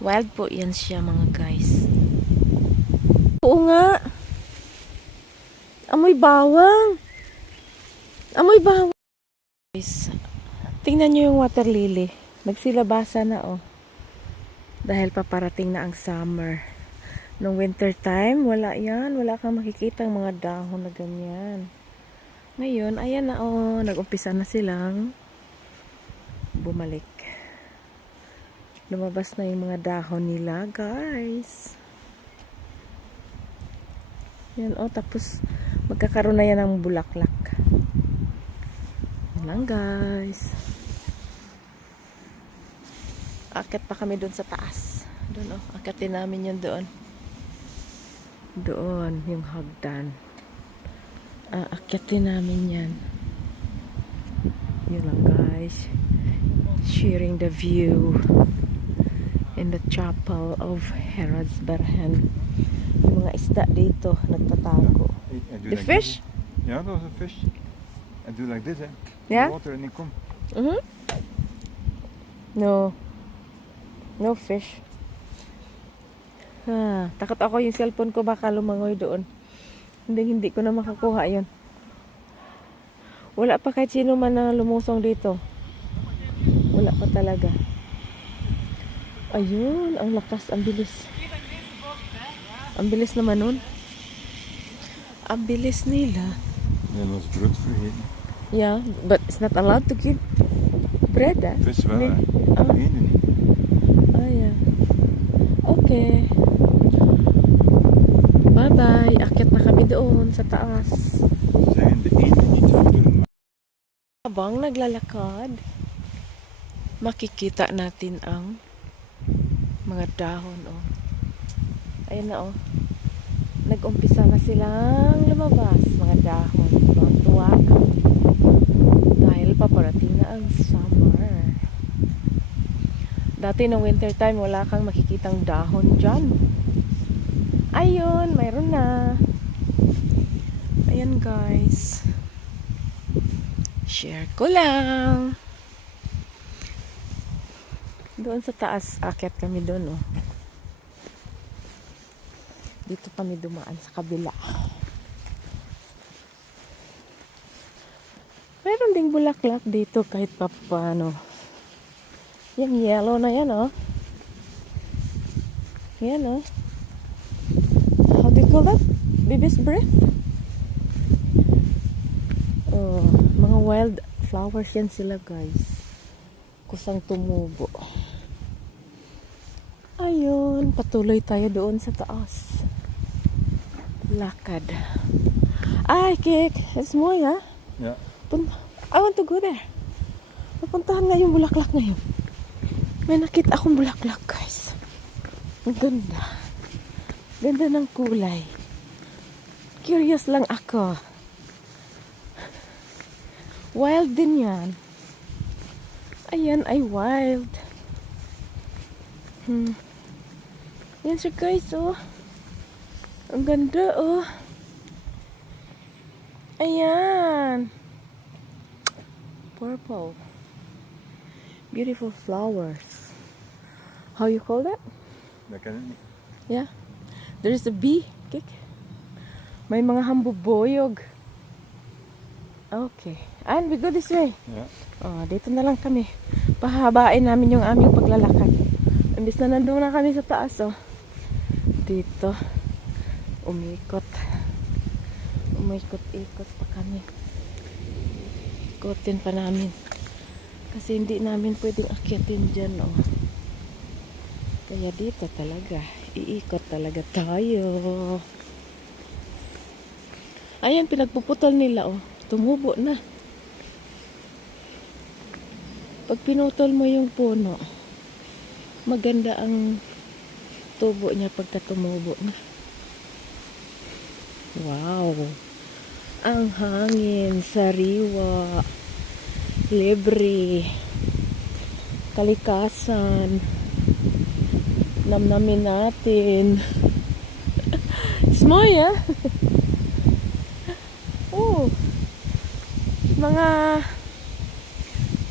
Wild po yan siya mga guys. Oo nga. Amoy bawang. Amoy bawang. Guys, tingnan nyo yung water lily. Nagsilabasa na oh. Dahil paparating na ang summer. Nung winter time, wala yan. Wala kang makikita ang mga dahon na ganyan. Ngayon, ayan na oh. Nag-umpisa na silang bumalik. Lumabas na yung mga dahon nila, guys. Yan oh. Tapos, magkakaroon na yan ng bulaklak. Yan lang, guys. Akit pa kami doon sa taas. Doon oh. Akitin namin yun doon. Doon, yung hagdan. Akitin namin yan. Yun lang guys. Sharing the view in the chapel of Herod's Berhen. Yung mga isda dito, nagtatago. The like fish? This. Yeah, those are fish. I do like this, eh? Yeah? The water and they come. No. No fish. Takot ako yung cellphone ko baka lumangoy doon. Hindi ko na makakuha yun. Wala pa kahit sino man na lumusong dito. Wala pa talaga. Ayun, ang lakas, ang bilis. Ang bilis naman nun. Ang bilis nila. Ja, dat is brood vergeten. Yeah, but it's not allowed to give bread, eh? Vis wel, Nee. hè? Ah. Ene niet. Yeah. Okay. Bye-bye. Akyat na kami doon sa taas. Zijn de ene niet voederen. Habang naglalakad, makikita natin ang mga dahon, oh. Ayun na, oh. Nag-umpisa na silang lumabas, mga dahon. Tuwa ka. Dahil paparating na ang summer. Dati ng winter time, wala kang makikitang dahon dyan. Ayun, mayroon na. Ayan guys. Share ko lang. Doon sa taas, akyat kami doon, oh. Dito kami dumaan sa kabila. Meron ding bulaklak dito kahit pa paano. Yung yellow na yan, oh. Yan, oh. How do you call that? Baby's breath? Oh, mga wild flowers yan sila, guys. Kusang tumubo. Ayun, patuloy tayo doon sa taas. Lakad. Ay, Kik, it's more, ha? Ja. I want to go there. Napuntahan nga yung bulaklak ngayon. May nakita akong bulaklak, guys. Ang ganda. Ganda ng kulay. Curious lang ako. Wild din yan. Ayan ay wild. Yan siya, guys, oh. Ang ganda, oh. Ayan. Purple. Beautiful flowers. How you call that? Dat ken ik niet. Yeah. There is a bee. Kik. May mga hambuboyog. Okay. And we go this way. Ja. Oh, dito na lang kami. Pahabain namin yung aming paglalakad. Imbis na nandun na kami sa taas, oh. Dito. Umikot. Umikot-ikot pa kami. Ikotin pa namin. Kasi hindi namin pwedeng akyatin dyan, oh. Kaya dito talaga. Iikot talaga tayo. Ayan, pinagpuputol nila, oh. Tumubo na. Pag pinutol mo yung puno, maganda ang tubo niya pagka tumubo na. Wow! Ang hangin, sariwa, libre, kalikasan, namnamin natin. Smoy, ah! Oh! Mga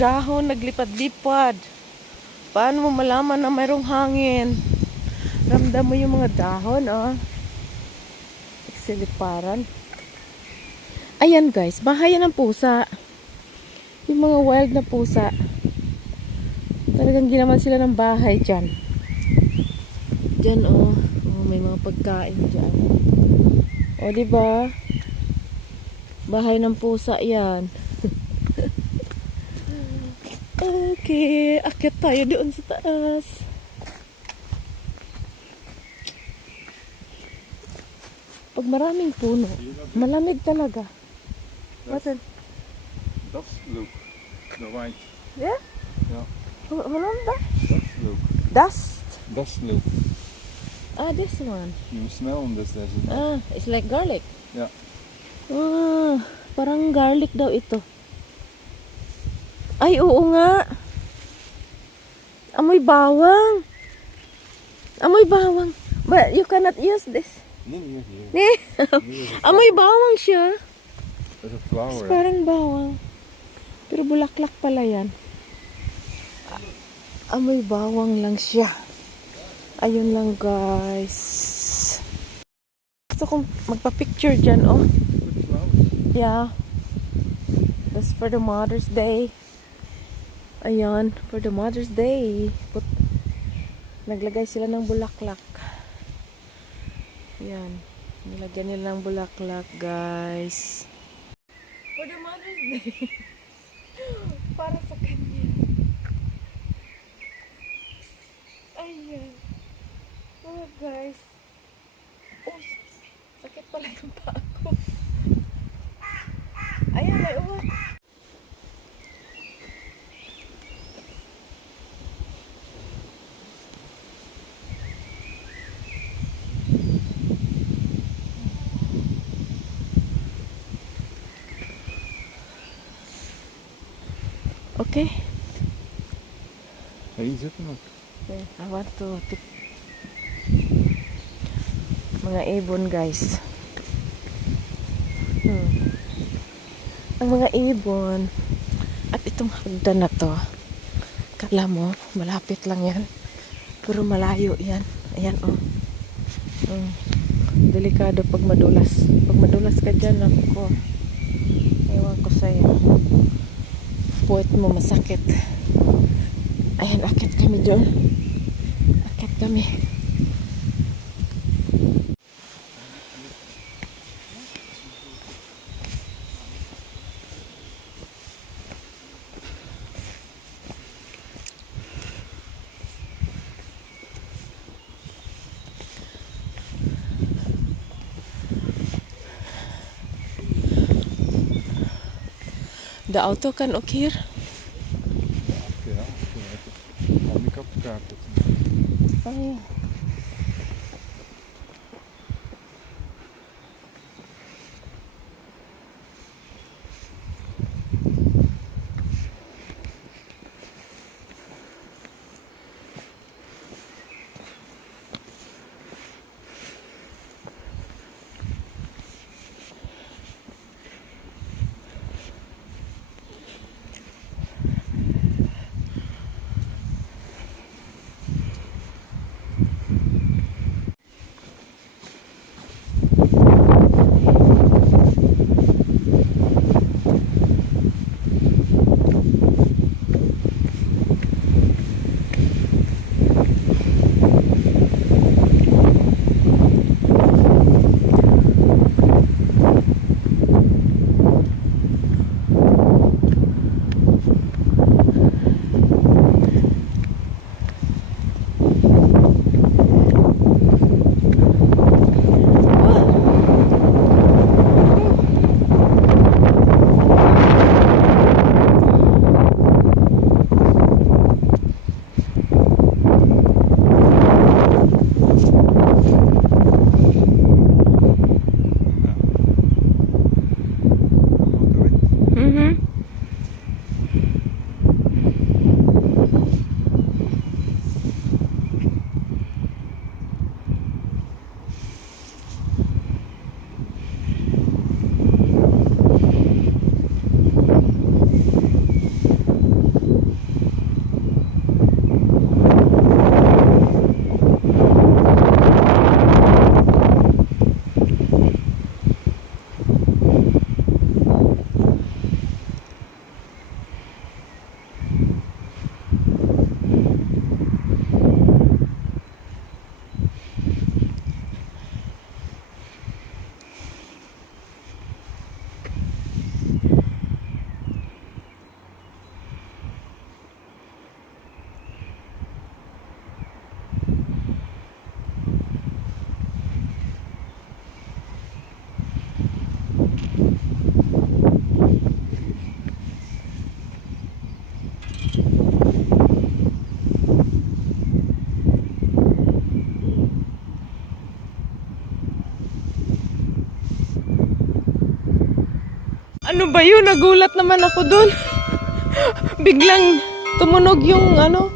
dahon naglipad-lipad. Paano mo malaman na mayroong hangin? Ramdam mo yung mga dahon, oh. Siliparan. Ayan guys, bahay yan ng pusa. Yung mga wild na pusa. Talagang ginaman sila ng bahay dyan. Dyan, oh. Oh, may mga pagkain dyan. O, diba? Bahay ng pusa yan. Okay, akyat tayo doon sa taas. Pag maraming puno, malamig talaga. What? That's look. The white. Yeah? Ja, Walang ba? that's look. Dust. That's look. Ah, this one. You smell this, doesn't it? Ah, it's like garlic. Yeah. Ah, parang garlic daw ito. Ay, oo nga. Amoy bawang. Amoy bawang. But you cannot use this. Nee, nee. Amoy bawang siya. There's a flower. It's parang bawang. Pero bulaklak pala yan. Amoy bawang lang siya. Ayun lang guys. Gusto kong magpa-picture dyan, oh. Good flowers. Yeah. That's for the Mother's Day. Ayan, for the Mother's Day. Naglagay sila ng bulaklak. Ayan. Nilagyan nila ng bulaklak, guys. For the Mother's Day. Para sa kanya. Ayan. Oh, guys. Oh, sakit pala yung paa ko. Ayan, may uwak. Okay. Hey, zitten ook. Okay, I want to mga ibon guys. Ang mga ibon at itong hagdan na to, kala mo malapit lang yan pero malayo yan. Ayan, oh. Delikado pag madulas ka dyan, ako ewan ko sa'yo, puwet mo masakit. Ayan, akit kami doon. Akit kami. De auto kan ook hier. Ja, handicapkaart. Oh, ja. Ano ba yun? Nagulat naman ako dun. Biglang tumunog yung ano.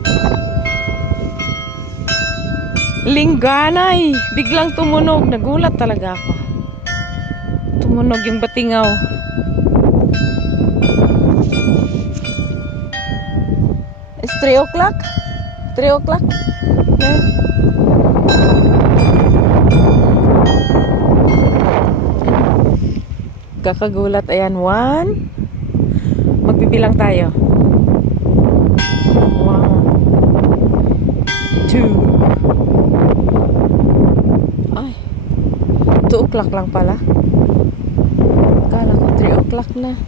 Lingganay. Biglang tumunog. Nagulat talaga ako. Tumunog yung batingaw. It's 3 o'clock? 3 o'clock? Yeah. Kakagulat. Ayan, 1. Magbibilang tayo. 1, 2. Ay. 2 o'clock lang pala. Akala ko 3 o'clock na.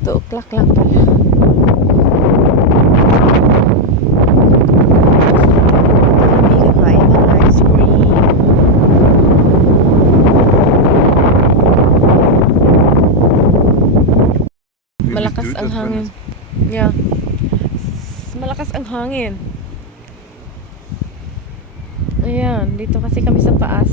2 o'clock lang pala. Kakain ng ice cream. Malakas ang hangin. Yeah. Malakas ang hangin. Ayan, dito kasi kami sa taas.